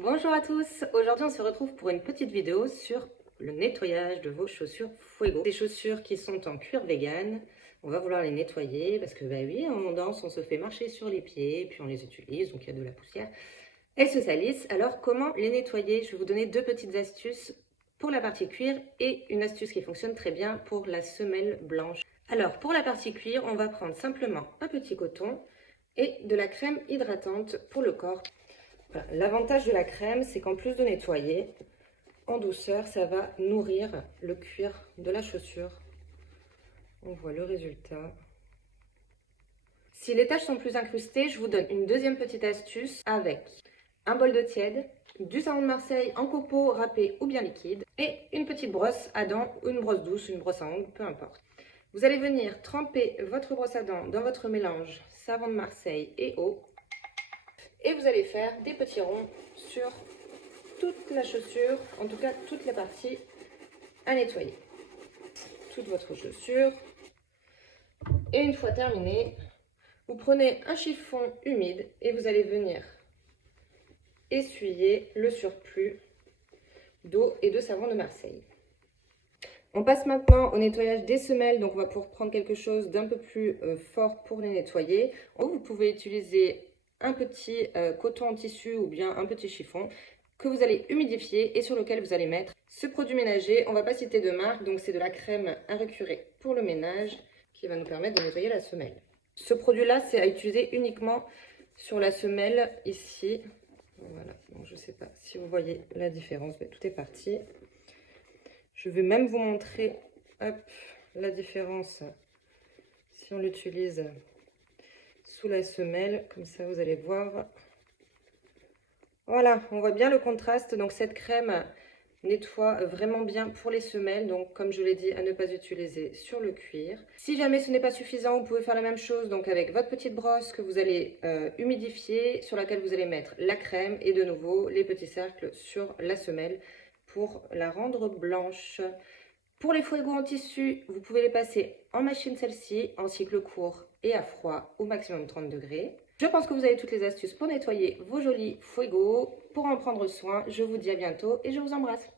Bonjour à tous, aujourd'hui on se retrouve pour une petite vidéo sur le nettoyage de vos chaussures Fuego. Des chaussures qui sont en cuir vegan, on va vouloir les nettoyer parce que bah oui, on danse, on se fait marcher sur les pieds, puis on les utilise, donc il y a de la poussière. Elles se salissent, alors comment les nettoyer? Je vais vous donner deux petites astuces pour la partie cuir et une astuce qui fonctionne très bien pour la semelle blanche. Alors pour la partie cuir, on va prendre simplement un petit coton et de la crème hydratante pour le corps. Voilà. L'avantage de la crème, c'est qu'en plus de nettoyer, en douceur, ça va nourrir le cuir de la chaussure. On voit le résultat. Si les taches sont plus incrustées, je vous donne une deuxième petite astuce avec un bol d'eau tiède, du savon de Marseille en copeaux râpé ou bien liquide et une petite brosse à dents ou une brosse douce, une brosse à ongles, peu importe. Vous allez venir tremper votre brosse à dents dans votre mélange savon de Marseille et eau et vous allez faire des petits ronds sur toute la chaussure, en tout cas toute la partie à nettoyer. Toute votre chaussure. Et une fois terminé, vous prenez un chiffon humide et vous allez venir essuyer le surplus d'eau et de savon de Marseille. On passe maintenant au nettoyage des semelles, donc on va pouvoir prendre quelque chose d'un peu plus fort pour les nettoyer. Vous pouvez utiliser un petit coton en tissu ou bien un petit chiffon que vous allez humidifier et sur lequel vous allez mettre ce produit ménager. On ne va pas citer de marque, donc c'est de la crème à récurer pour le ménage qui va nous permettre de nettoyer la semelle. Ce produit-là, c'est à utiliser uniquement sur la semelle ici. Voilà, donc je ne sais pas si vous voyez la différence, mais tout est parti. Je vais même vous montrer la différence si on l'utilise sous la semelle, comme ça vous allez voir. Voilà, on voit bien le contraste. Donc cette crème nettoie vraiment bien pour les semelles, donc comme je l'ai dit, à ne pas utiliser sur le cuir. Si jamais ce n'est pas suffisant, vous pouvez faire la même chose donc avec votre petite brosse que vous allez humidifier, sur laquelle vous allez mettre la crème et de nouveau les petits cercles sur la semelle pour la rendre blanche. Pour les Fuego en tissu, vous pouvez les passer en machine celle-ci, en cycle court et à froid au maximum 30 degrés. Je pense que vous avez toutes les astuces pour nettoyer vos jolis Fuego. Pour en prendre soin, je vous dis à bientôt et je vous embrasse.